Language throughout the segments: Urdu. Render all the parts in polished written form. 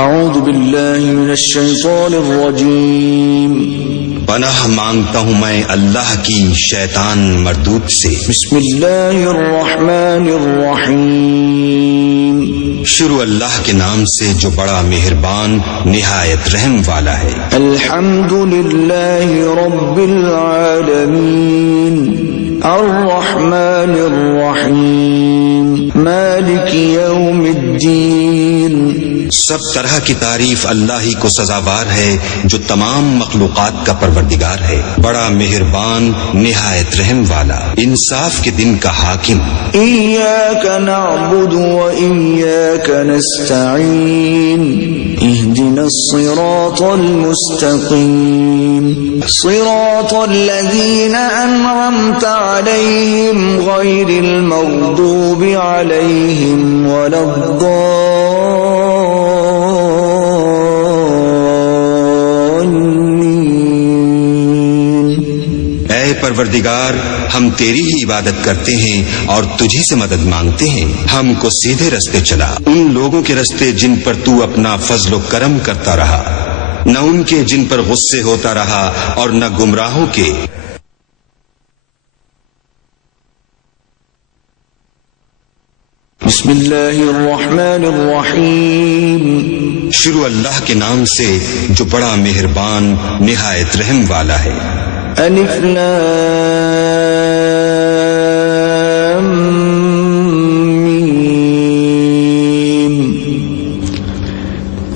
اعوذ باللہ من الشیطان الرجیم پناہ مانگتا ہوں میں اللہ کی شیطان مردود سے۔ بسم اللہ الرحمن الرحیم شروع اللہ کے نام سے جو بڑا مہربان نہایت رحم والا ہے۔ الحمد للہ رب العالمین الرحمن الرحیم مالک یوم الدین۔ سب طرح کی تعریف اللہ ہی کو سزاوار ہے جو تمام مخلوقات کا پروردگار ہے، بڑا مہربان نہایت رحم والا، انصاف کے دن کا حاکم۔ ایاک نعبد و ایاک نستعین اہدنا الصراط المستقیم صراط الذین انعمت علیہم غیر المغضوب علیہم ولا پروردگار ہم تیری ہی عبادت کرتے ہیں اور تجھی سے مدد مانگتے ہیں، ہم کو سیدھے رستے چلا، ان لوگوں کے رستے جن پر تو اپنا فضل و کرم کرتا رہا، نہ ان کے جن پر غصے ہوتا رہا اور نہ گمراہوں کے۔ بسم اللہ الرحمن الرحیم شروع اللہ کے نام سے جو بڑا مہربان نہایت رحم والا ہے۔ الف لام میم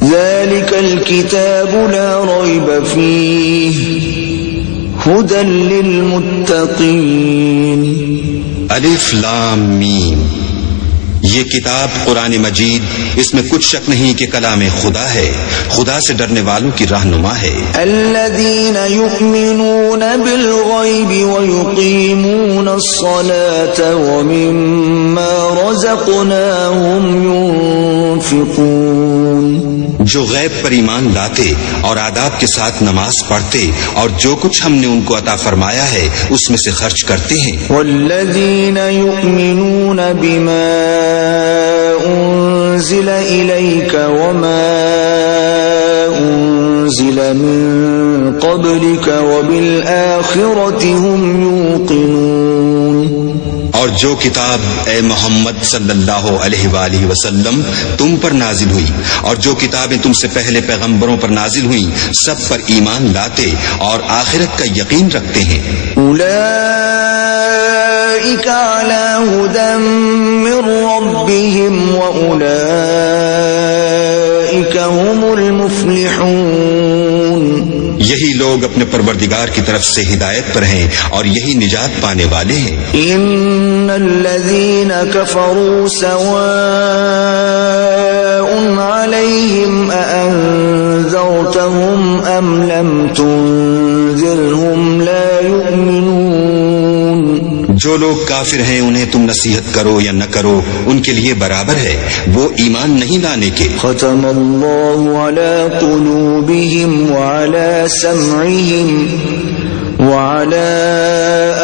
ذلك الكتاب لا ريب فيه هدى للمتقين۔ الف لام میم، یہ کتاب قرآن مجید، اس میں کچھ شک نہیں کہ کلام خدا ہے، خدا سے ڈرنے والوں کی رہنما ہے۔ الذین یؤمنون بالغیب ویقیمون الصلاة ومما رزقناہم ينفقون، جو غیب پر ایمان لاتے اور آداب کے ساتھ نماز پڑھتے اور جو کچھ ہم نے ان کو عطا فرمایا ہے اس میں سے خرچ کرتے ہیں۔ والذین یؤمنون بما انزل الیک وما انزل من قبلک وبالآخرۃ هم یوقنون، اور جو کتاب اے محمد صلی اللہ علیہ وآلہ وسلم تم پر نازل ہوئی اور جو کتابیں تم سے پہلے پیغمبروں پر نازل ہوئیں سب پر ایمان لاتے اور آخرت کا یقین رکھتے ہیں۔ اولئک علی ھدی من ربہم واولئک هم المفلحون، یہی لوگ اپنے پروردگار کی طرف سے ہدایت پر ہیں اور یہی نجات پانے والے ہیں۔ ان الذین کفروا سواء علیہم اانذرتہم ام لم تنذرہم لا یؤمنون، جو لوگ کافر ہیں انہیں تم نصیحت کرو یا نہ کرو ان کے لیے برابر ہے، وہ ایمان نہیں لانے کے۔ ختم اللہ علی قلوبہم وعلی سمعہم وعلى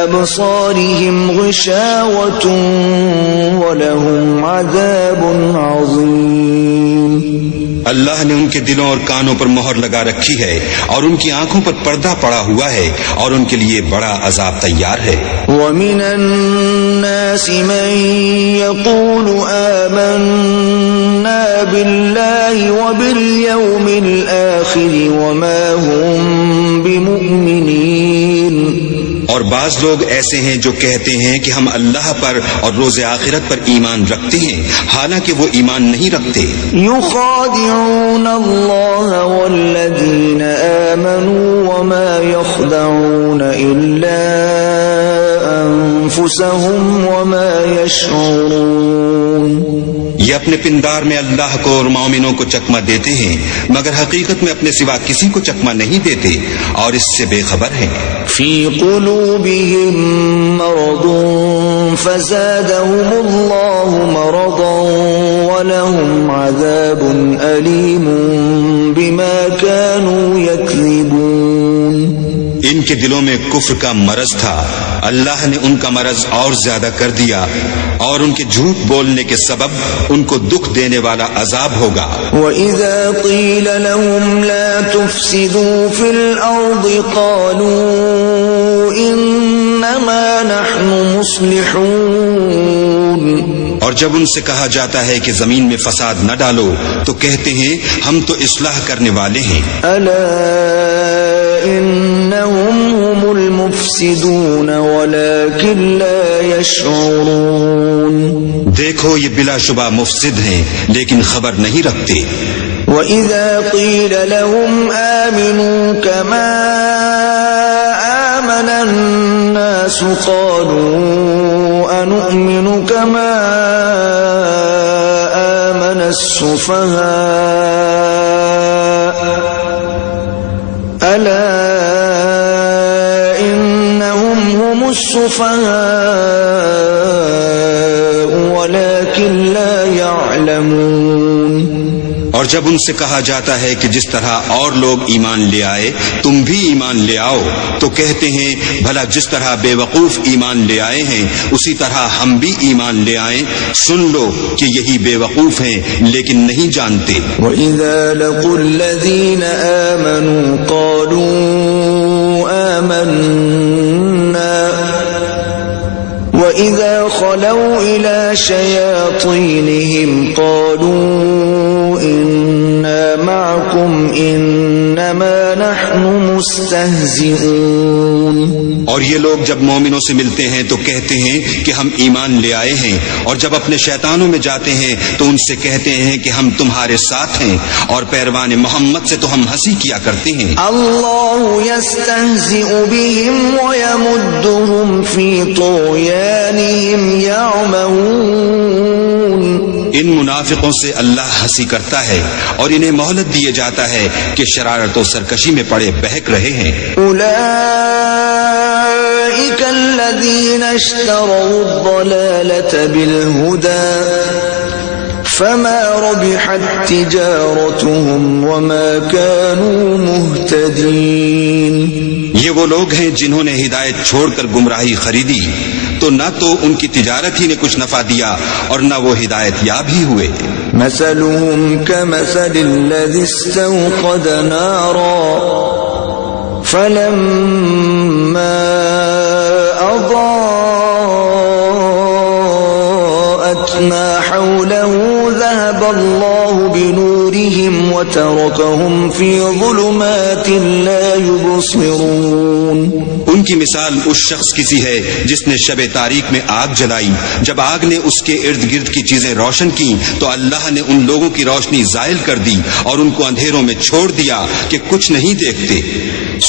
أبصارهم غشاوة ولهم عذاب عظيم، اللہ نے ان کے دلوں اور کانوں پر مہر لگا رکھی ہے اور ان کی آنکھوں پر پردہ پڑا ہوا ہے اور ان کے لیے بڑا عذاب تیار ہے۔ وَمِنَ النَّاسِ مَن يَقُولُ آمَنَّا بِاللَّهِ وَبِالْيَوْمِ الْآخِرِ وَمَا هُمْ بِمُؤْمِنِينَ، اور بعض لوگ ایسے ہیں جو کہتے ہیں کہ ہم اللہ پر اور روز آخرت پر ایمان رکھتے ہیں حالانکہ وہ ایمان نہیں رکھتے۔ يخادعون اللہ والذین آمنوا وما يخدعون الا انفسهم وما يشعرون، یہ اپنے پندار میں اللہ کو اور مومنوں کو چکمہ دیتے ہیں مگر حقیقت میں اپنے سوا کسی کو چکمہ نہیں دیتے اور اس سے بے خبر ہیں۔ فی قلوبهم مرض فزادهم اللہ مرضا ولهم عذاب علیم بما كانوا یکذبون، ان جن کے دلوں میں کفر کا مرض تھا اللہ نے ان کا مرض اور زیادہ کر دیا اور ان کے جھوٹ بولنے کے سبب ان کو دکھ دینے والا عذاب ہوگا۔ وَإِذَا قِيلَ لَهُمْ لَا تُفْسِدُوا فِي الْأَرْضِ قَالُوا إِنَّمَا نَحْنُ مُصْلِحُونَ، اور جب ان سے کہا جاتا ہے کہ زمین میں فساد نہ ڈالو تو کہتے ہیں ہم تو اصلاح کرنے والے ہیں۔ أَلَا إِنَّهُمْ هُمُ الْمُفْسِدُونَ وَلَكِنْ لَا يَشْعُرُونَ، دیکھو یہ بلا شبہ مفسد ہیں لیکن خبر نہیں رکھتے۔ وَإِذَا قِيلَ لَهُمْ آمِنُوا كَمَا آمَنَ النَّاسُ قَالُوا أَنُؤْمِنُ كَمَا آمَنَ السُّفَهَاءُ أَلَا إِنَّهُمْ هُمُ السُّفَهَاءُ وَلَكِنْ لَا يَعْلَمُونَ، اور جب ان سے کہا جاتا ہے کہ جس طرح اور لوگ ایمان لے آئے تم بھی ایمان لے آؤ تو کہتے ہیں بھلا جس طرح بے وقوف ایمان لے آئے ہیں اسی طرح ہم بھی ایمان لے آئیں، سن لو کہ یہی بے وقوف ہیں لیکن نہیں جانتے۔ وَإِذَا لَقُوا الَّذِينَ آمَنُوا قَالُوا آمَنَّا وَإِذَا خَلَوْا إِلَى شَيَاطِينِهِمْ قَالُوا إِنَّا مَعَكُمْ إِنَّمَا نَحْنُ مُسْتَهْزِئُونَ، اور یہ لوگ جب مومنوں سے ملتے ہیں تو کہتے ہیں کہ ہم ایمان لے آئے ہیں، اور جب اپنے شیطانوں میں جاتے ہیں تو ان سے کہتے ہیں کہ ہم تمہارے ساتھ ہیں، اور پیروان محمد سے تو ہم ہنسی کیا کرتے ہیں۔ اللہ يستهزئ بهم ويمدهم في طغيانهم يعمهون، ان منافقوں سے اللہ ہنسی کرتا ہے اور انہیں مہلت دیے جاتا ہے کہ شرارت و سرکشی میں پڑے بہک رہے ہیں۔ أولئك الذين اشتروا الضلالة بالهدى فما ربحت تجارتهم وما كانوا مهتدين، یہ وہ لوگ ہیں جنہوں نے ہدایت چھوڑ کر گمراہی خریدی تو نہ تو ان کی تجارت ہی نے کچھ نفع دیا اور نہ وہ ہدایت یاب ہی ہوئے۔ مثلهم كمثل الذي استوقد نارا فلما أضاءت ما حوله ذهب الله بنورهم وتركهم في ظلمات لا يبصرون، ان کی مثال اس شخص کی سی ہے جس نے شب تاریک میں آگ جلائی، جب آگ نے اس کے ارد گرد کی چیزیں روشن کی تو اللہ نے ان لوگوں کی روشنی زائل کر دی اور ان کو اندھیروں میں چھوڑ دیا کہ کچھ نہیں دیکھتے۔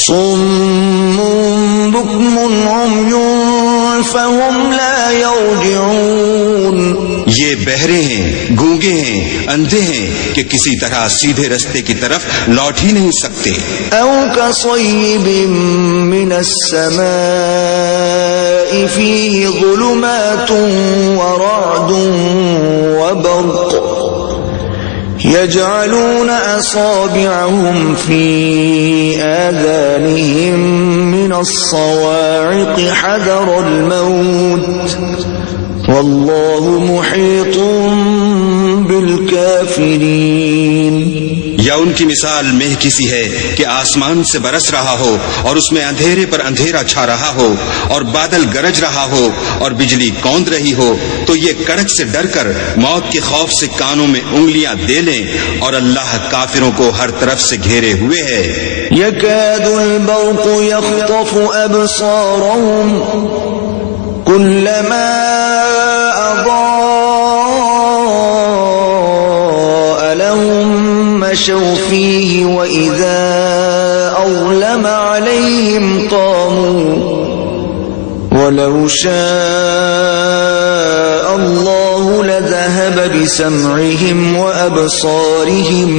صم بكم عمي فهم لا يرجعون، یہ بہرے ہیں، گونگے ہیں، اندھے ہیں کہ کسی طرح سیدھے رستے کی طرف لوٹ ہی نہیں سکتے۔ أو كصيب من السماء فيه ظلمات ورعد وبرق يجعلون أصابعهم في آذانهم من الصواعق حذر الموت والله محيط بالكافرين، یا ان کی مثال مہ کسی ہے کہ آسمان سے برس رہا ہو اور اس میں اندھیرے پر اندھیرا چھا رہا ہو اور بادل گرج رہا ہو اور بجلی کوند رہی ہو تو یہ کڑک سے ڈر کر موت کے خوف سے کانوں میں انگلیاں دے لیں، اور اللہ کافروں کو ہر طرف سے گھیرے ہوئے ہے۔ يكاد البرق يخطف أبصارهم كلما أضاء لهم مشوا فيه وإذا أظلم عليهم قاموا ولو شاء الله لذهب بسمعهم وأبصارهم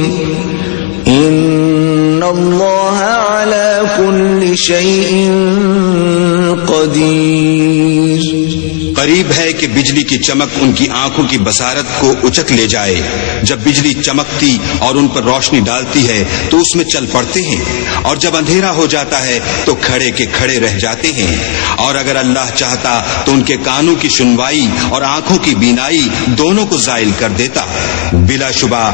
إن الله على كل شيء قدير۔ قریب ہے کہ بجلی کی چمک ان کی آنکھوں کی بصارت کو اچک لے جائے. جب بجلی چمکتی اور ان پر روشنی ڈالتی ہے تو اس میں چل پڑتے ہیں، اور جب اندھیرا ہو جاتا ہے تو کھڑے کے کھڑے رہ جاتے ہیں. اور اگر اللہ چاہتا تو ان کے کانوں کی سنوائی اور آنکھوں کی بینائی دونوں کو زائل کر دیتا. بلا شبہ